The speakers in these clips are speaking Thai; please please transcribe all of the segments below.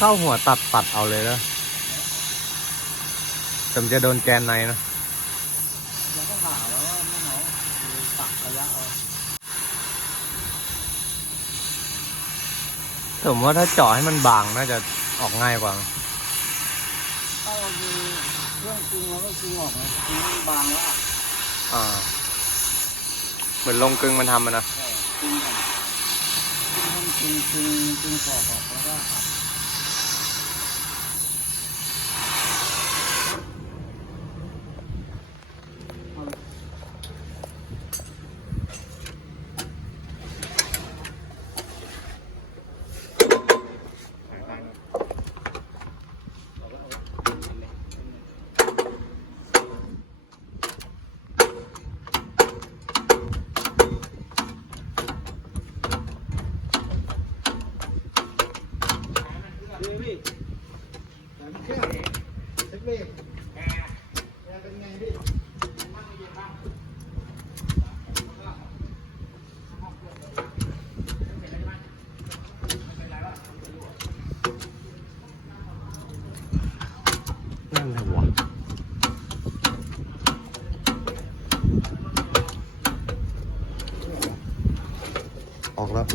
เข้าหัวตัดเอาเลยนะแต่มันจะโดนแกนในนะเราก็ผ่าแล้วก็ไม่เอาตัดระยะเอาผมว่าถ้าเจาะให้มันบางน่าจะออกง่ายกว่าถ้าเรามีเครื่องกึ่งเราก็กึ่งออกนะกึ่งมันบางแล้วเหมือนลงกึ่งมันทำมันนะกึ่งก่อนกึ่งกรอบออกแล้วก็ตัดพี่แต่ไม่เชื่อเช็คเบรกแอร์เป็นไงพี่นั่งไม่เย็นบ้างนั่นเลยวะออกแล้ว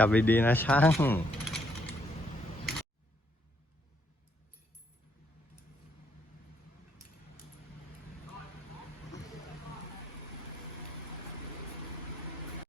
จับดีๆนะช่าง